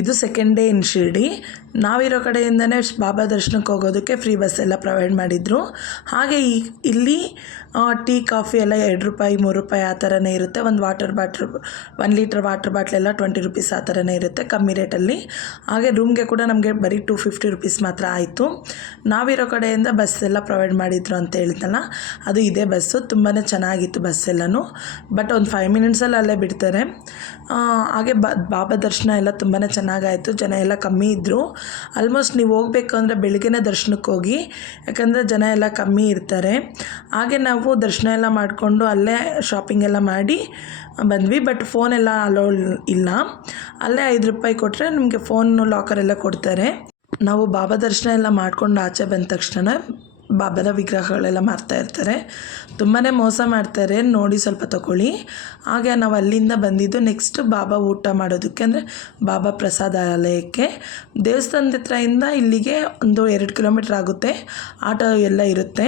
ಇದು second day in Shirdi. ನಾವಿರೋ ಕಡೆಯಿಂದನೇ ಬಾಬಾ ದರ್ಶನಕ್ಕೆ ಹೋಗೋದಕ್ಕೆ ಫ್ರೀ ಬಸ್ ಎಲ್ಲ ಪ್ರೊವೈಡ್ ಮಾಡಿದರು. ಹಾಗೆ ಇಲ್ಲಿ ಟೀ ಕಾಫಿ ಎಲ್ಲ ₹2 ₹3 ಆ ಥರನೇ ಇರುತ್ತೆ. ಒಂದು ವಾಟರ್ ಬಾಟ್ಲ್ 1 ಲೀಟರ್ ವಾಟರ್ ಬಾಟ್ಲೆಲ್ಲ ₹20 ಆ ಥರನೇ ಇರುತ್ತೆ, ಕಮ್ಮಿ ರೇಟಲ್ಲಿ. ಹಾಗೆ ರೂಮ್ಗೆ ಕೂಡ ನಮಗೆ ಬರೀ ₹250 ಮಾತ್ರ ಆಯಿತು. ನಾವಿರೋ ಕಡೆಯಿಂದ ಬಸ್ ಎಲ್ಲ ಪ್ರೊವೈಡ್ ಮಾಡಿದರು ಅಂತ ಹೇಳಿದ್ನಲ್ಲ, ಅದು ಇದೇ ಬಸ್ಸು. ತುಂಬಾ ಚೆನ್ನಾಗಿತ್ತು ಬಸ್ ಎಲ್ಲನೂ. ಬಟ್ ಒಂದು 5 ಮಿನಿಟ್ಸಲ್ಲಿ ಅಲ್ಲೇ ಬಿಡ್ತಾರೆ. ಹಾಗೆ ಬಾಬಾ ದರ್ಶನ ಎಲ್ಲ ತುಂಬಾ ಚೆನ್ನಾಗಾಯಿತು. ಜನ ಎಲ್ಲ ಕಮ್ಮಿ ಇದ್ದರು. ಆಲ್ಮೋಸ್ಟ್ ನೀವು ಹೋಗಬೇಕು ಅಂದರೆ ಬೆಳಿಗ್ಗೆನೇ ದರ್ಶನಕ್ಕೆ ಹೋಗಿ, ಯಾಕಂದರೆ ಜನ ಎಲ್ಲ ಕಮ್ಮಿ ಇರ್ತಾರೆ. ಹಾಗೆ ನಾವು ದರ್ಶನ ಎಲ್ಲ ಮಾಡಿಕೊಂಡು ಅಲ್ಲೇ ಶಾಪಿಂಗ್ ಎಲ್ಲ ಮಾಡಿ ಬಂದ್ವಿ. ಬಟ್ ಫೋನೆಲ್ಲ ಅಲೋ ಇಲ್ಲ. ಅಲ್ಲೇ ₹5 ಕೊಟ್ಟರೆ ನಿಮಗೆ ಫೋನು ಲಾಕರ್ ಎಲ್ಲ ಕೊಡ್ತಾರೆ. ನಾವು ಬಾಬಾ ದರ್ಶನ ಎಲ್ಲ ಮಾಡ್ಕೊಂಡು ಆಚೆ ಬಂದ ತಕ್ಷಣ ಬಾಬಾದ ವಿಗ್ರಹಗಳೆಲ್ಲ ಮಾರ್ತಾ ಇರ್ತಾರೆ. ತುಂಬಾ ಮೋಸ ಮಾಡ್ತಾರೆ, ನೋಡಿ ಸ್ವಲ್ಪ ತಗೊಳ್ಳಿ. ಹಾಗೆ ನಾವು ಅಲ್ಲಿಂದ ಬಂದಿದ್ದು ನೆಕ್ಸ್ಟ್ ಬಾಬಾ ಊಟ ಮಾಡೋದಕ್ಕೆ, ಅಂದರೆ ಬಾಬಾ ಪ್ರಸಾದಾಲಯಕ್ಕೆ. ದೇವಸ್ಥಾನದ ಹತ್ರದಿಂದ ಇಲ್ಲಿಗೆ ಒಂದು 2 ಕಿಲೋಮೀಟ್ರ್ ಆಗುತ್ತೆ. ಆಟೋ ಎಲ್ಲ ಇರುತ್ತೆ.